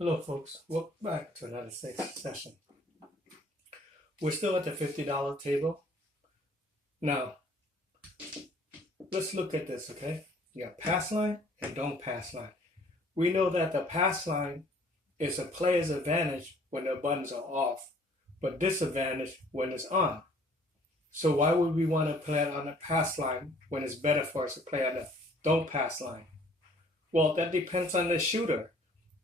Hello folks, welcome back to another session. We're still at the $50 table. Now, let's look at this, okay? You got pass line and don't pass line. We know that the pass line is a player's advantage when the buttons are off, but disadvantage when it's on. So why would we want to play it on the pass line when it's better for us to play on the don't pass line? Well, that depends on the shooter.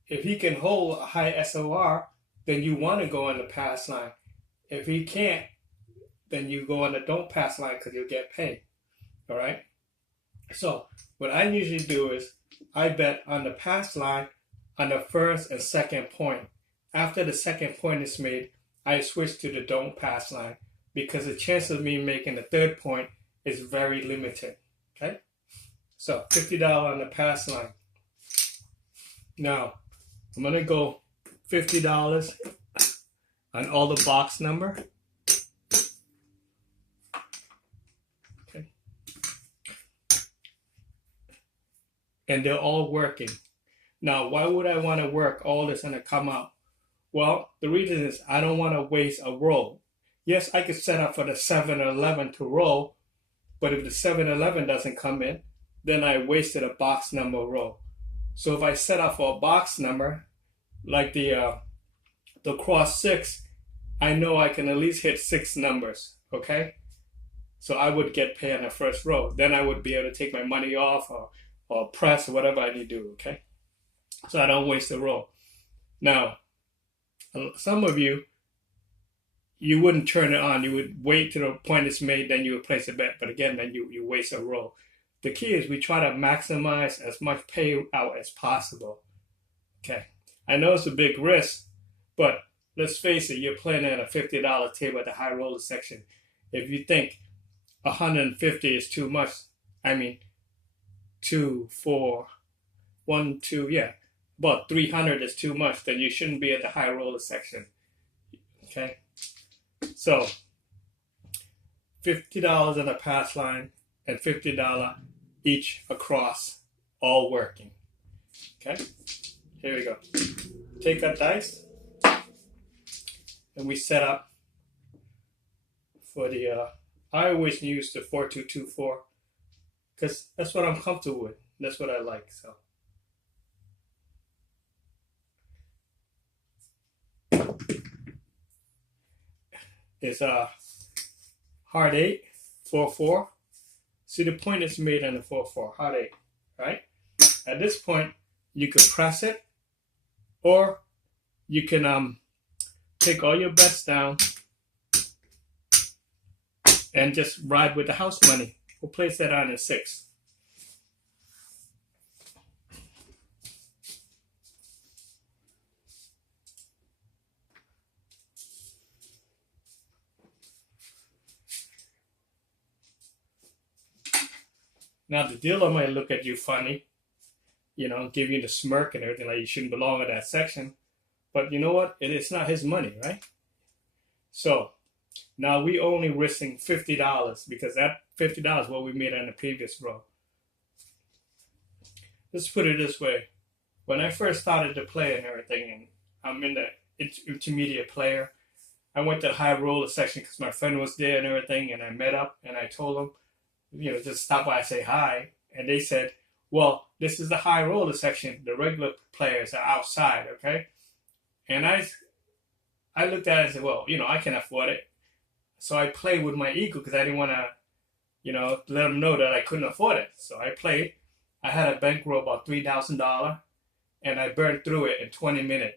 If he can hold a high SOR, then you want to go on the pass line. If he can't, then you go on the don't pass line because you'll get paid. All right? So what I usually do is I bet on the pass line on the first and second point. After the second point is made, I switch to the don't pass line because the chance of me making the third point is very limited. Okay? So $50 on the pass line. Now, I'm going to go $50 on all the box number. Okay. And they're all working. Now, why would I want to work all this and it come out? Well, the reason is I don't want to waste a roll. Yes, I could set up for the 7 or 11 to roll, but if the 7 or 11 doesn't come in, then I wasted a box number roll. So if I set up for a box number, like the cross 6, I know I can at least hit 6 numbers, okay? So I would get paid on the first row. Then I would be able to take my money off or press or whatever I need to do, okay? So I don't waste a row. Now, some of you wouldn't turn it on. You would wait till the point is made, then you would place a bet. But again, then you waste a row. The key is we try to maximize as much payout as possible. Okay, I know it's a big risk, but let's face it, you're playing at a $50 table at the high roller section. If you think 150 is too much, I mean, 2, 4, 1, 2, yeah, but 300 is too much, then you shouldn't be at the high roller section. Okay, so $50 on the pass line and $50 each across, all working. Okay, here we go. Take that dice, and we set up for the, I always use the 4-2-2-4, because that's what I'm comfortable with. That's what I like, so. It's hard 8, 4-4. See, the point is made on the 4-4, hard 8, right? At this point, you can press it, or you can take all your bets down and just ride with the house money. We'll place that on in 6. Now, the dealer might look at you funny, give you the smirk and everything, like you shouldn't belong in that section. But you know what? It's not his money, right? So now we only risking $50 because that $50 is what we made on the previous row. Let's put it this way. When I first started to play and everything, and I'm in the intermediate player, I went to the high roller section because my friend was there and everything, and I met up and I told him, just stop by and say hi. And they said, well, this is the high roller section. The regular players are outside, okay? And I looked at it and said, well, I can afford it. So I played with my ego because I didn't want to, let them know that I couldn't afford it. So I played. I had a bankroll about $3,000, and I burned through it in 20 minutes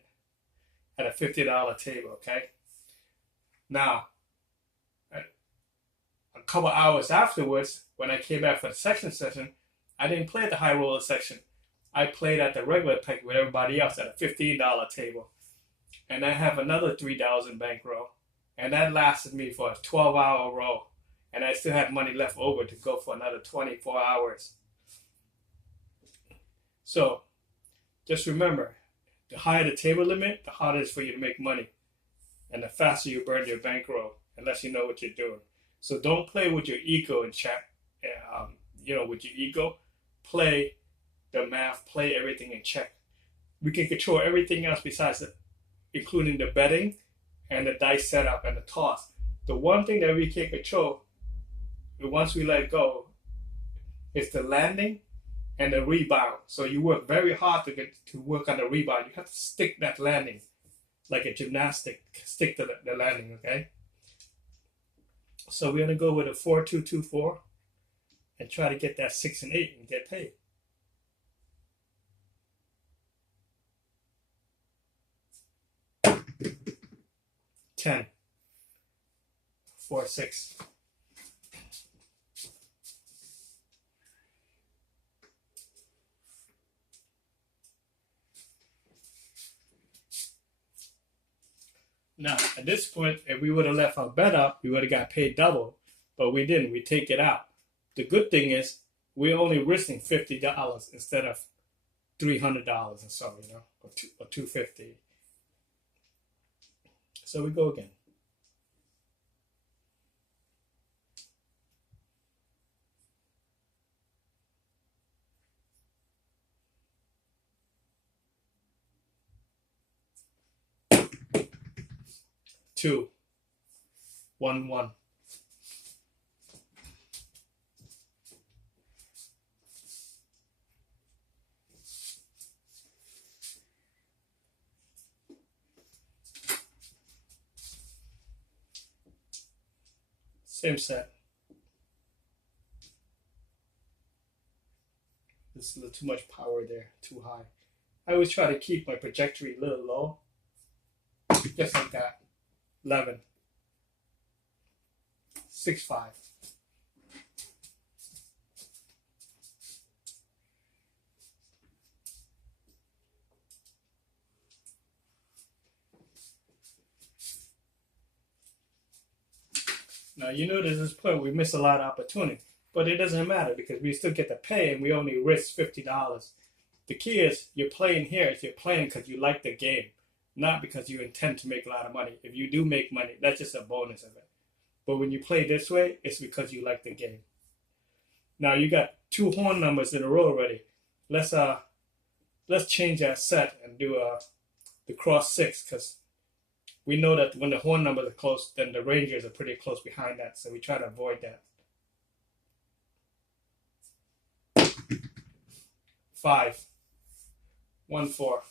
at a $50 table, okay? Now, a couple hours afterwards, when I came back for the section session, I didn't play at the high roller section. I played at the regular peg with everybody else at a $15 table. And I have another $3,000 bankroll. And that lasted me for a 12-hour row. And I still had money left over to go for another 24 hours. So, just remember, the higher the table limit, the harder it is for you to make money. And the faster you burn your bankroll, unless you know what you're doing. So don't play with your ego in check. With your ego, play the math, play everything in check. we can control everything else besides it, including the betting and the dice setup and the toss. The one thing that we can control, once we let go, is the landing and the rebound. So you work very hard to work on the rebound. You have to stick that landing like a gymnastic. Stick to the landing, okay? So we're gonna go with a 4-2-2-4 and try to get that 6 and 8 and get paid. $10, 4, 6. Now, at this point, if we would have left our bet up, we would have got paid double, but we didn't. We take it out. The good thing is we're only risking $50 instead of $300 or so, or $250. So we go again. Two, 1, 1. Same set. This is a little too much power there, too high. I always try to keep my trajectory a little low, just like that. 11, 6, 5. Now you notice at this point we miss a lot of opportunity, but it doesn't matter because we still get to pay and we only risk $50. The key is you're playing here. You're playing because you like the game, not because you intend to make a lot of money. If you do make money, that's just a bonus of it. But when you play this way, it's because you like the game. Now you got 2 horn numbers in a row already. Let's change that set and do the cross 6 because we know that when the horn numbers are close, then the rangers are pretty close behind that. So we try to avoid that. 5, 1, 4.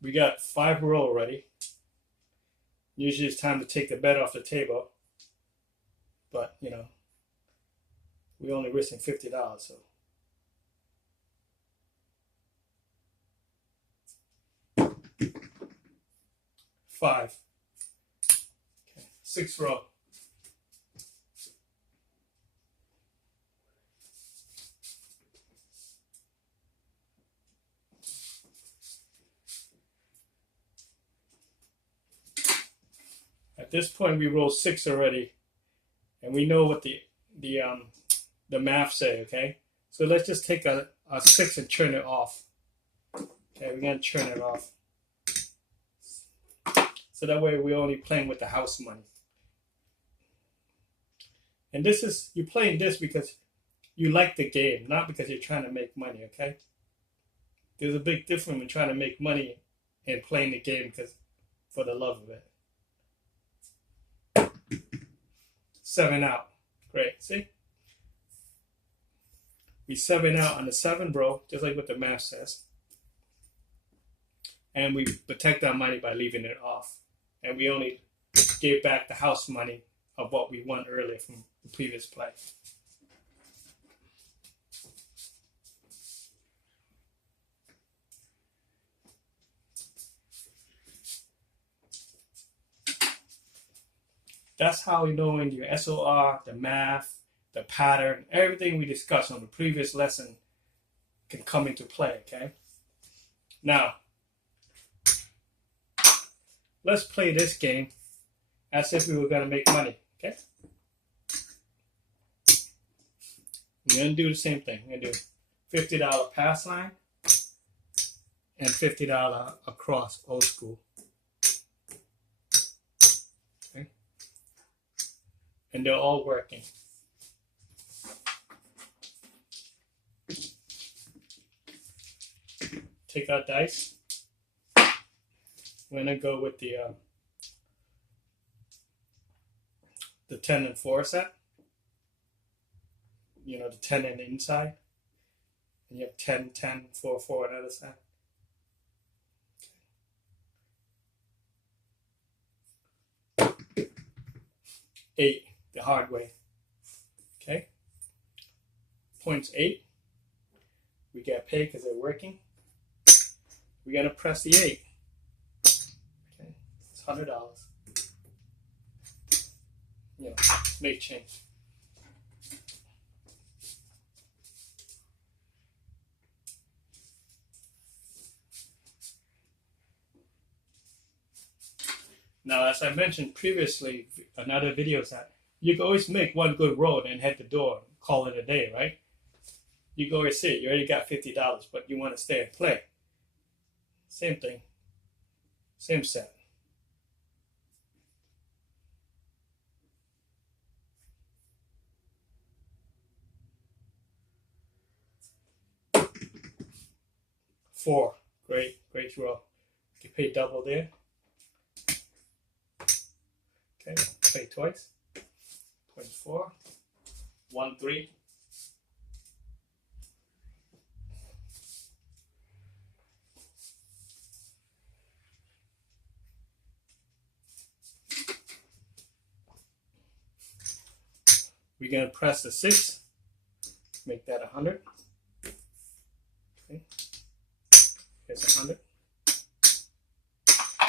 We got 5 row already. Usually it's time to take the bet off the table. But, we're only risking $50, so. Five. Okay. 6th row. At this point, we roll 6 already, and we know what the math say. Okay, so let's just take a 6 and turn it off. Okay, we're gonna turn it off, so that way we're only playing with the house money. And you're playing this because you like the game, not because you're trying to make money. Okay, there's a big difference in trying to make money and playing the game for the love of it. 7 out. Great. See? We 7 out on the 7, bro, just like what the math says. And we protect our money by leaving it off. And we only gave back the house money of what we won earlier from the previous play. That's how you know in your SOR, the math, the pattern, everything we discussed on the previous lesson can come into play, okay? Now, let's play this game as if we were going to make money, okay? We're going to do the same thing. We're going to do $50 pass line and $50 across old school. and they're all working. Take our dice. We're gonna go with the 10 and 4 set. You know, the 10 and inside. And you have 10, 10, 4, 4 on the other side. 8 the hard way. Okay. Points 8. We get paid because they're working. We're gonna press the 8. Okay. It's $100. You know, make change. Now, as I mentioned previously in other videos, that you can always make one good roll and head the door, call it a day, right? You can always say you already got $50, but you want to stay and play. Same thing, same set. Four, great roll. You pay double there. Okay, play twice. 0.4, 1, 3. We're gonna press the 6, make that 100. Okay, here's 100.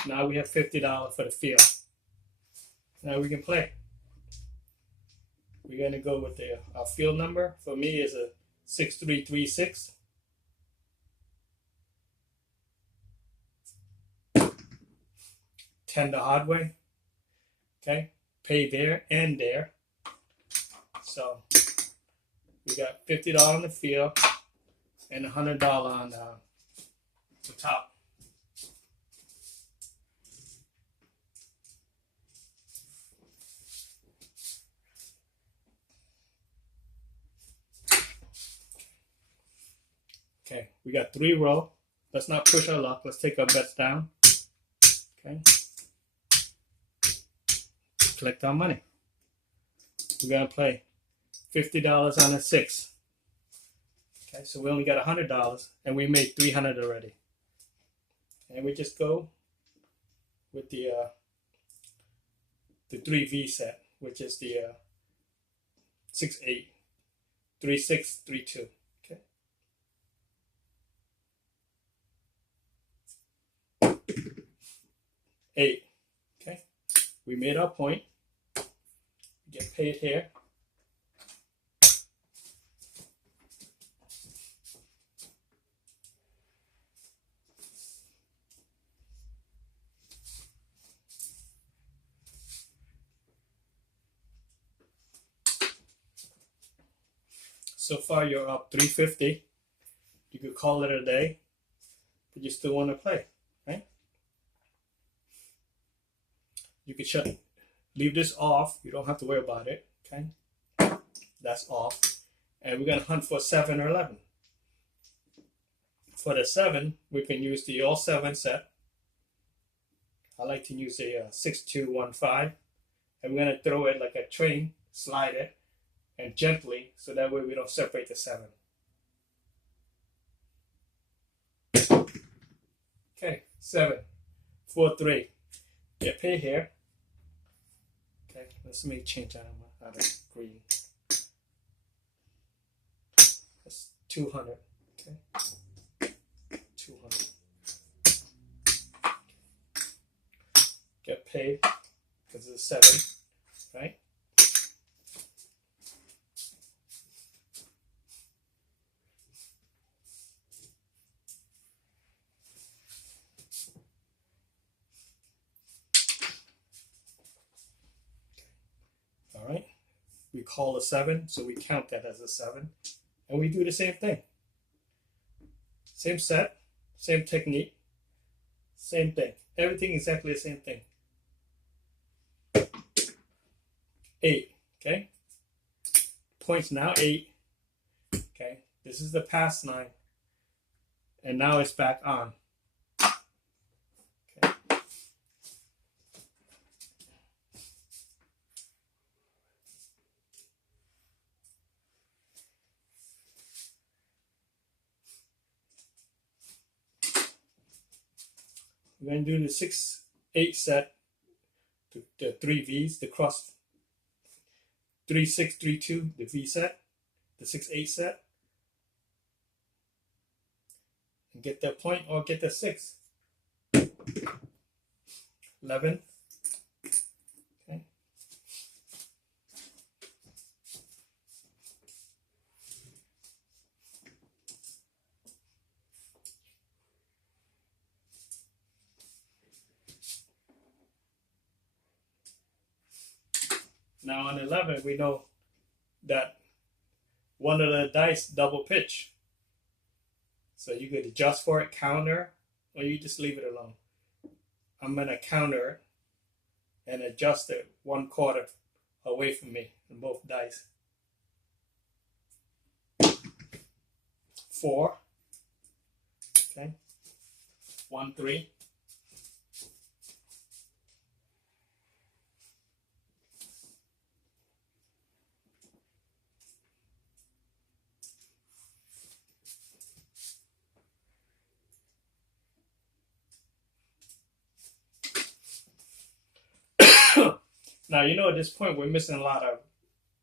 Now we have $50 for the field. Now we can play. We're gonna go with our field number. For me is a 6336. $10 the hard way. Okay, pay there and there. So we got $50 on the field and $100 on the top. Okay, we got 3 row. Let's not push our luck. Let's take our bets down. Okay. Collect our money. We're gonna play $50 on a 6. Okay, so we only got $100 and we made $300 already. And we just go with the 3V set, which is the 6, 8, 3, 6, 3, 2. Okay. $8. Okay. We made our point. We get paid here. So far, you're up $350. You could call it a day, but you still want to play, right? You could leave this off. You don't have to worry about it, okay? That's off. And we're going to hunt for 7 or 11. For the 7, we can use the all 7 set. I like to use a 6-2-1-5. And we're going to throw it like a train, slide it, and gently, so that way we don't separate the 7. Okay, 7, 4, 3. Get paid here. Okay, let's make change out of green. That's 200. Okay, 200. Get paid because it's 7, right? All right, we call a 7, so we count that as a 7, and we do the same thing. Same set, same technique, same thing. Everything exactly the same thing. 8, Okay, points now 8. Okay, this is the pass line, and now it's back on. Okay. We're going to do the 6-8 set to the 3 V's, the cross 3-6, 3-2, the V set, the 6-8 set, and get that point or get the 6. 11. Okay. Now on 11, we know that one of the dice double pitch. So you could adjust for it, counter, or you just leave it alone. I'm going to counter it and adjust it 1/4 away from me on both dice. 4. Okay. 1, 3. Now, you know, at this point, we're missing a lot of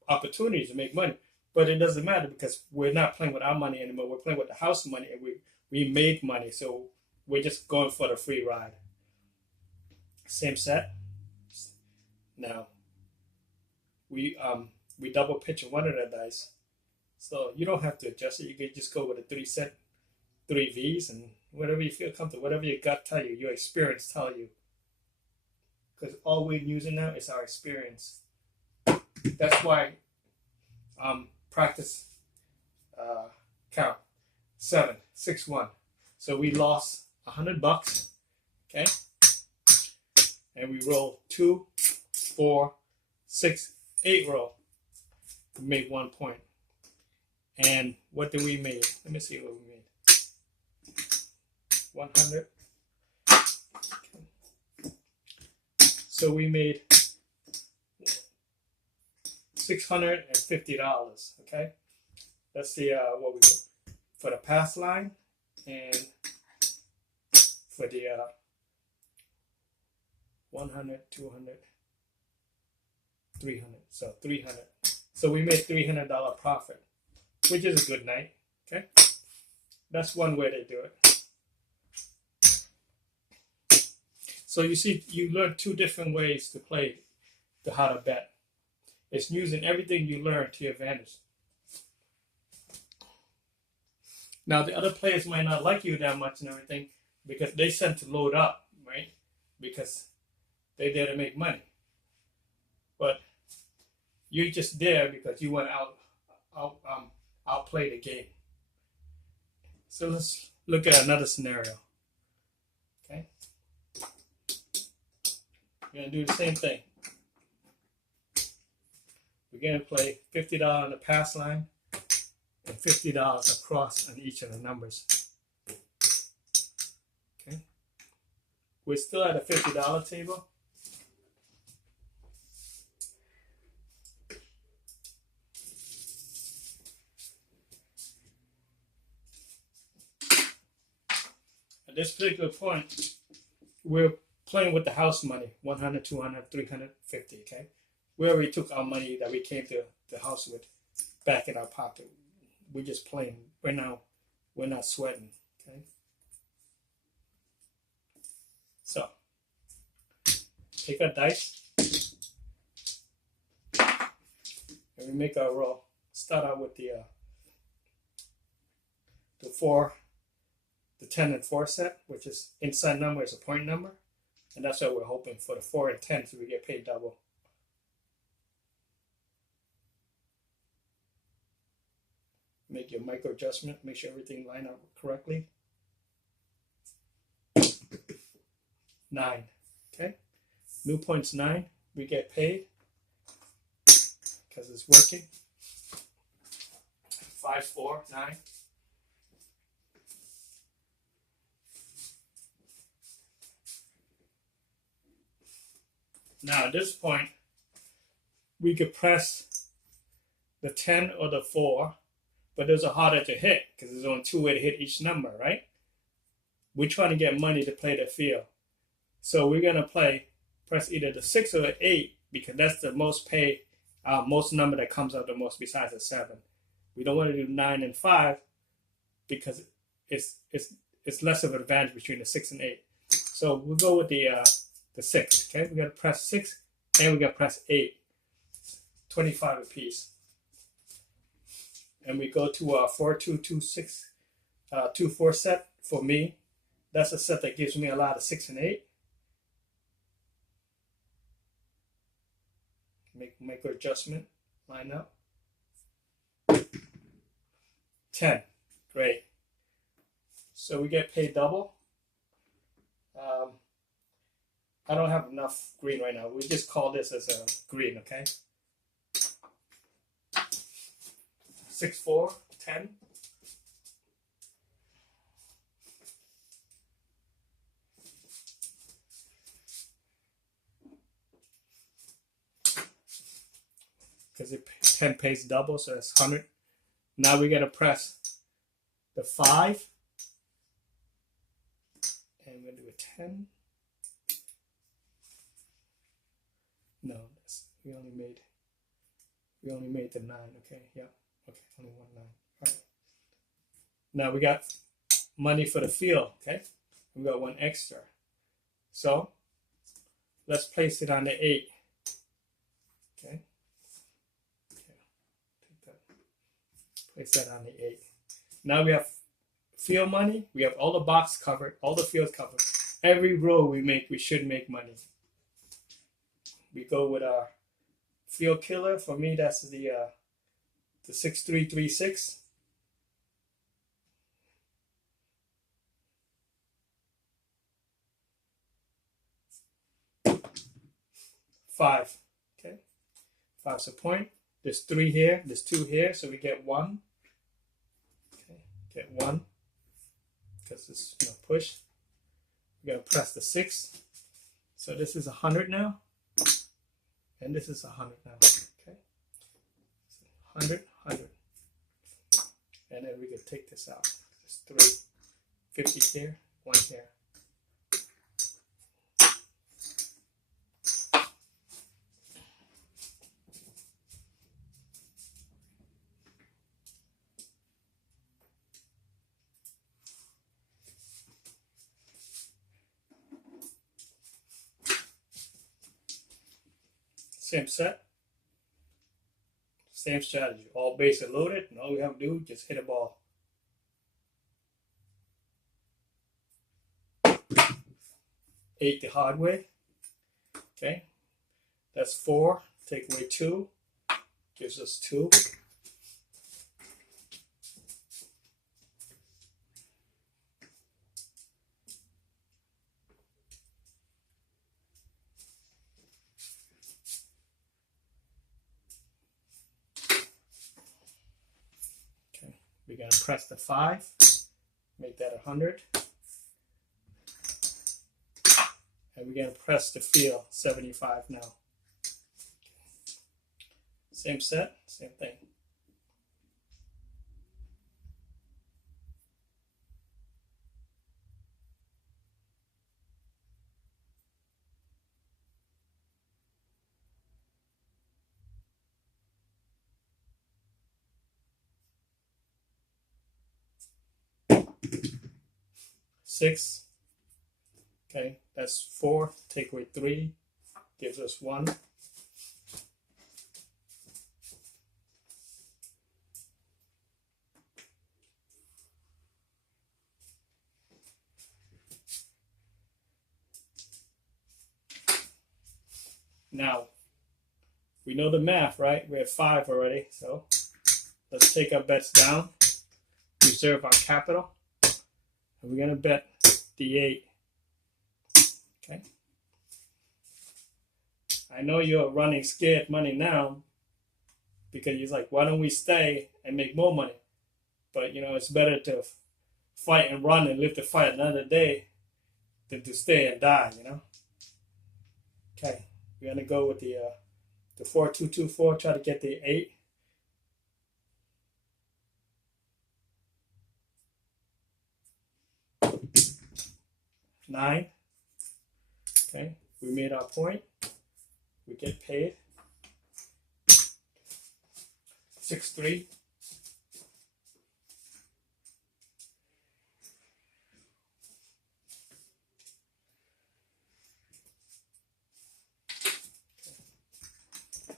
opportunities to make money, but it doesn't matter because we're not playing with our money anymore. We're playing with the house money, and we made money, so we're just going for the free ride. Same set. Now, we double pitch one of the dice, so you don't have to adjust it. You can just go with a 3 set, 3 V's, and whatever you feel comfortable, whatever your gut tell you, your experience tell you. Because all we're using now is our experience. That's why practice count 7, 6, 1. So we lost $100, okay? And we roll 2, 4, 6, 8 roll. We made 1 point. And what did we make? Let me see what we made. 100. So we made $650. Okay, let's see what we got for the pass line and for the 100, 200, 300. So 300. So we made $300 profit, which is a good night. Okay, that's one way to do it. So you see, you learn 2 different ways to play the how to bet. It's using everything you learn to your advantage. Now, the other players might not like you that much and everything because they tend to load up, right? Because they're there to make money. But you're just there because you want to outplay the game. So let's look at another scenario. Okay. We're going to do the same thing. We're going to play $50 on the pass line and $50 across on each of the numbers. Okay. We're still at a $50 table. At this particular point, we're playing with the house money, 100, 200, 350, okay? We already took our money that we came to the house with back in our pocket. We're just playing. We're not sweating, okay? So, take our dice, and we make our roll. Start out with the 4, the 10 and 4 set, which is inside number is a point number. And that's what we're hoping for, the 4 and 10, so we get paid double. Make your micro adjustment, make sure everything line up correctly. 9, okay? New point's 9, we get paid. because it's working. 5, 4, 9. Now at this point, we could press the 10 or the 4, but those are harder to hit because there's only 2 ways to hit each number, right? We're trying to get money to play the field. So we're going to press either the 6 or the 8 because that's the most most number that comes out the most besides the 7. We don't want to do 9 and 5 because it's less of an advantage between the 6 and 8. So we'll go with the 6. Okay, we got to press 6 and we got to press 8. 25 apiece. And we go to a 4-2-2-6 2-4 set for me. That's a set that gives me a lot of 6 and 8. Make an adjustment. Line up. 10. Great. So we get paid double. I don't have enough green right now. We just call this as a green, okay? 6, 4, 10. Because 10 pays double, so that's 100. Now we got to press the 5. And we're going to do a 10. No, we only made the 9. Okay, yeah. Okay, only 1 9. All right. Now we got money for the field. Okay, we got 1 extra. So let's place it on the 8. Okay. Take that. Place that on the 8. Now we have field money. We have all the box covered, all the fields covered. Every row we make, we should make money. We go with our field killer. For me, that's the 6336. Five. Okay. 5's a point. There's 3 here. There's 2 here. So we get 1. Okay. Get 1. Because it's push. We're going to press the 6. So this is 100 now. And this is 100 now. Okay. 100, 100. And then we can take this out. There's 3. 50 here. 1 here. Same set, same strategy. All bases loaded, and all we have to do is just hit a ball. 8 the hard way. Okay, that's 4. Take away 2, gives us 2. We're going to press the 5, make that 100. And we're going to press the field 75 now. Same set, same thing. Six. Okay, that's 4. Take away 3, gives us 1. Now, we know the math, right? We're at 5 already, so let's take our bets down, reserve our capital, and we're going to bet the 8. Okay. I know you're running scared money now, because he's like, why don't we stay and make more money? But it's better to fight and run and live to fight another day than to stay and die. Okay, we're gonna go with the 4224. Try to get the 8. 9. Okay, we made our point. We get paid. 6-3.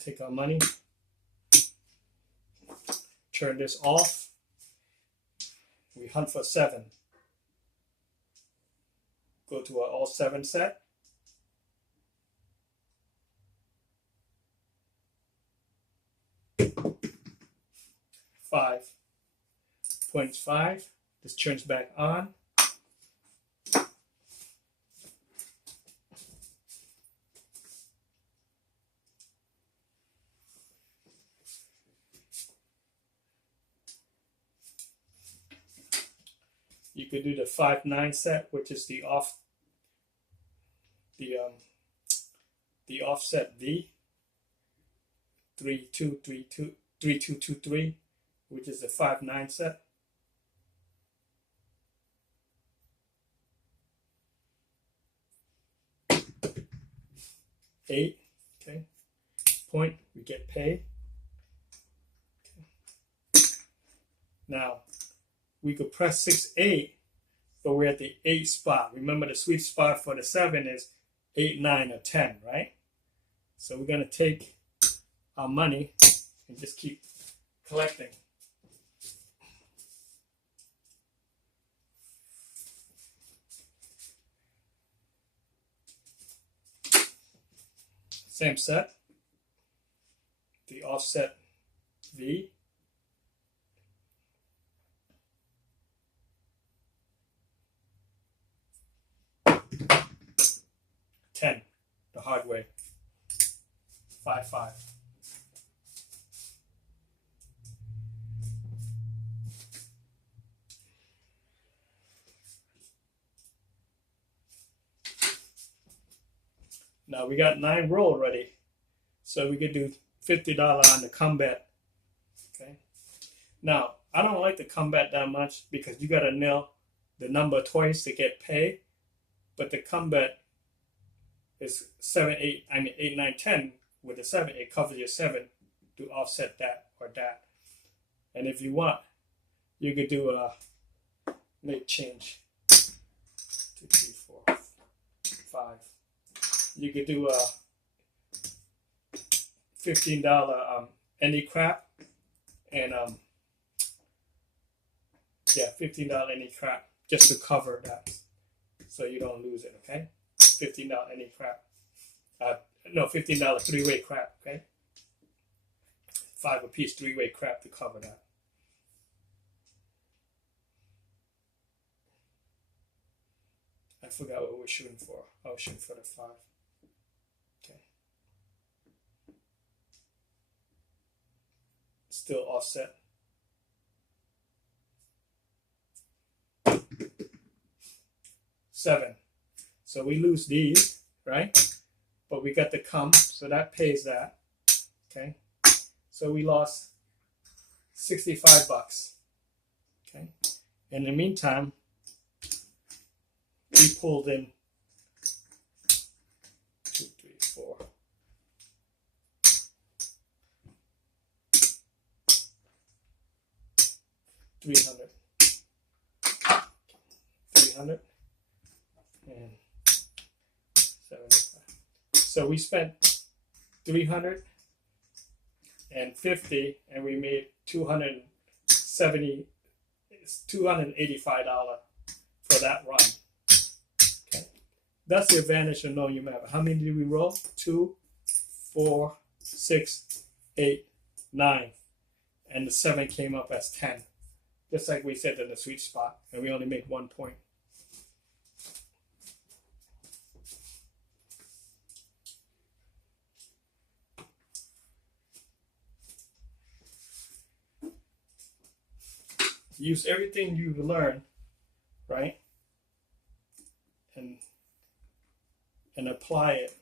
Take our money. Turn this off. We hunt for 7. Go to our all 7 set. Five. 0.5. This turns back on. You could do the 5-9 set, which is the offset V. 3-2-3-2 3-2-2-3, which is the 5-9 set. Eight, okay. Point, we get paid. Okay. Now, we could press 6-8, but we're at the 8 spot. Remember, the sweet spot for the 7 is 8, 9, or 10, right? So we're going to take our money and just keep collecting. Same set. The offset V. $10, the hard way. 5-5. Now we got 9 roll ready, so we could do $50 on the combat. Okay. Now I don't like the combat that much because you got to nail the number twice to get paid, but the combat is 7, 8. I mean 8, 9, 10 with the 7. It covers your 7 to offset that or that. And if you want, you could do a make change. 2, 3, 4, 5. You could do a $15 any crap, and $15 any crap just to cover that, so you don't lose it. Okay, $15 any crap. No, $15 3-way crap. Okay, 5 a piece 3-way crap to cover that. I forgot what we're shooting for. I was shooting for the 5. Okay. Still offset. $7. So we lose these, right? But we got the come, so that pays that. Okay. So we lost $65. Okay. In the meantime, we pulled in 2, 3, 4. $300 and 75. So we spent $350 and we made $285 for that run. Okay, that's the advantage of knowing your map. How many did we roll? 2, 4, 6, 8, 9, and the 7 came up as 10. Just like we said in the sweet spot, and we only made 1 point. use everything you've learned, right? And apply it.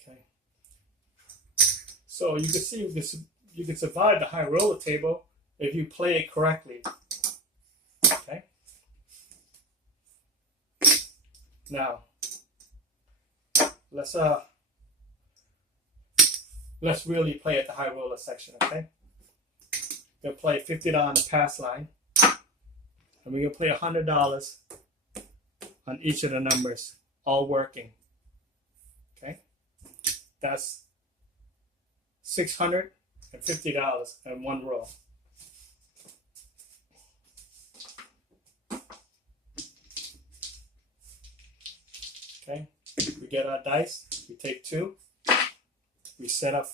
Okay. So you can see you can survive the high roller table if you play it correctly. Okay. Now let's really play at the high roller section. Okay. We're gonna play $50 on the pass line, and we're gonna play $100 on each of the numbers, all working. Okay, that's $650 in one row. Okay, we get our dice, we take two, we set up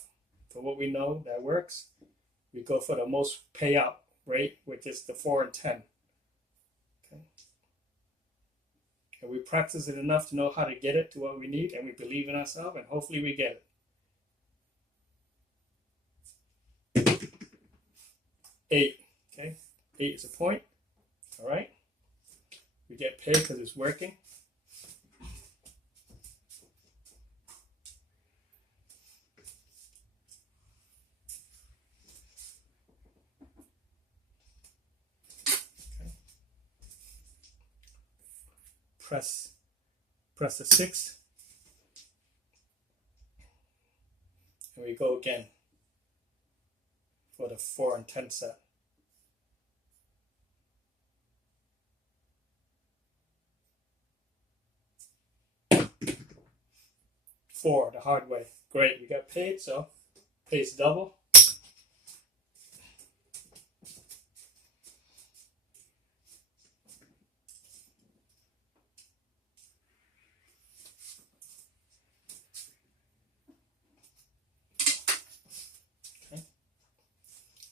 for what we know that works. We go for the most payout rate, which is the 4 and 10. Okay. And we practice it enough to know how to get it to what we need, and we believe in ourselves, and hopefully we get it. 8. Okay. 8 is a point. All right. We get paid because it's working. Press the 6, and we go again for the 4 and 10 set. 4 the hard way. Great, we got paid, so pays double.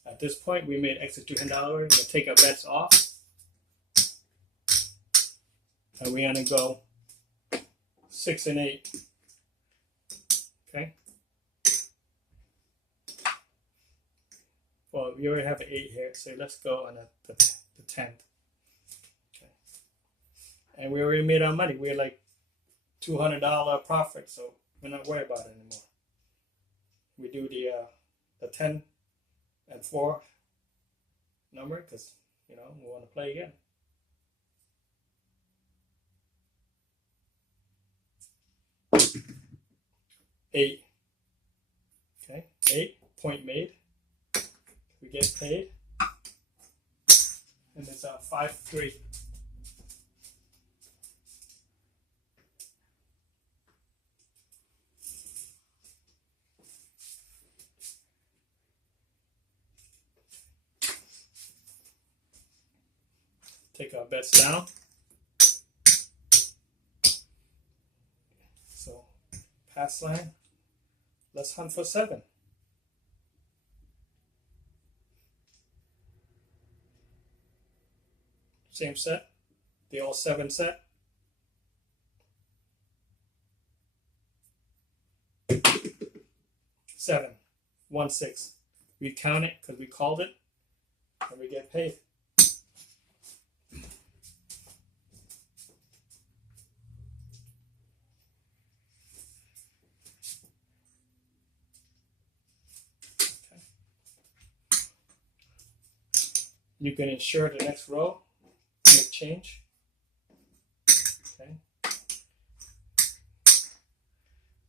At this point, we made extra $200. We're going to take our bets off. And we're going to go 6 and 8. Okay? Well, we already have an 8 here, so let's go on the 10th. Okay. And we already made our money. We're like $200 profit, so we're not worried about it anymore. We do the 10 and 4 number because, you know, we want to play again. Eight. Okay, 8, point made. We get paid. And it's 5-3. Take our bets down. So, pass line. Let's hunt for 7. Same set. The all 7 set. Seven. 1, 6. We count it because we called it, and we get paid. You can ensure the next row, make change. Okay.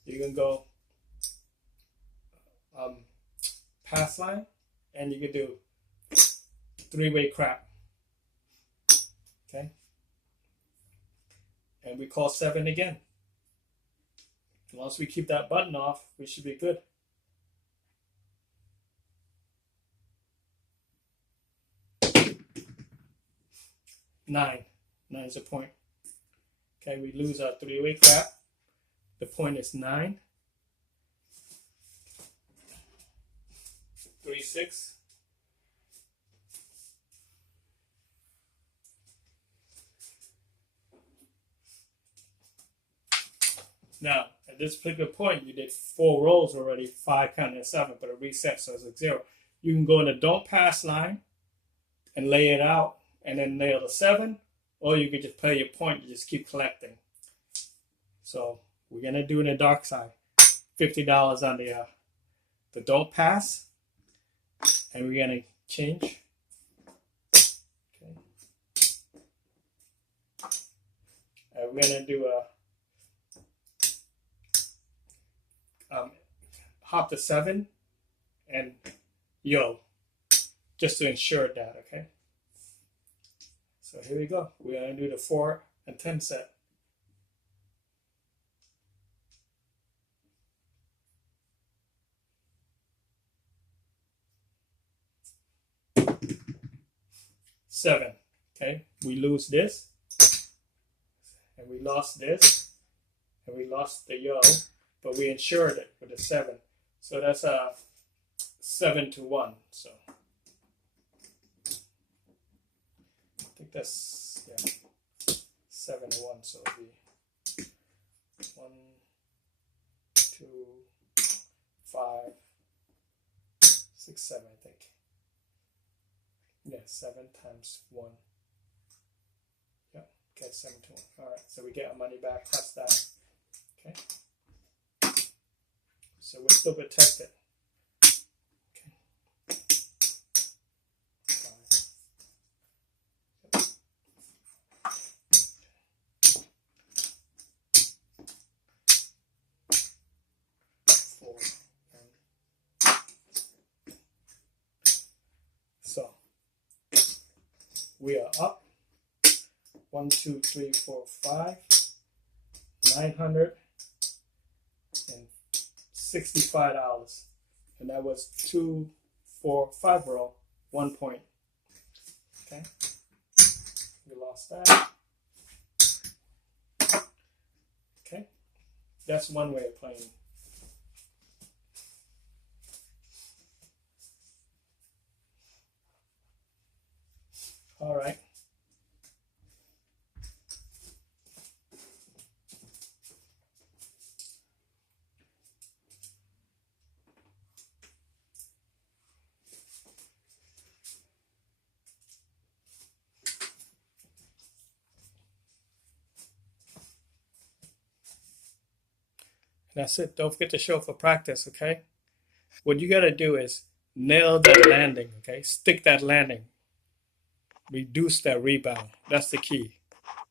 You can go pass line, and you can do 3-way crap. Okay. And we call 7 again. Once we keep that button off, we should be good. Nine is a point. Okay, we lose our 3-way crap. The point is 9. 3, 6. Now, at this particular point, you did 4 rolls already, 5 counting as 7, but it resets, so it's like 0. You can go in the don't pass line and lay it out and then nail the 7, or you could just play your point and just keep collecting. So we're going to do in the dark side. $50 on the don't pass, and we're going to change. Okay. And we're going to do a hop the 7 and yo, just to ensure that, okay? So here we go. We're going to do the 4 and 10 set. Seven, okay? We lose this, and we lost this, and we lost the yo, but we insured it with a 7. So that's a 7 to 1. So I think that's 7 to 1. So it'll be 1, 2, 5, 6, 7. I think. Yeah, 7 times 1. Yeah, okay, 7 to 1. All right, so we get our money back plus that. Okay. So we're still protected. Okay. 4. So we are up 1, 2, 3, 4, 5, $965, and that was 2, 4, 5 roll, 1 point. Okay, we lost that. Okay, that's one way of playing. All right. That's it. Don't forget to show for practice, okay? What you got to do is nail that landing, okay? Stick that landing. Reduce that rebound. That's the key.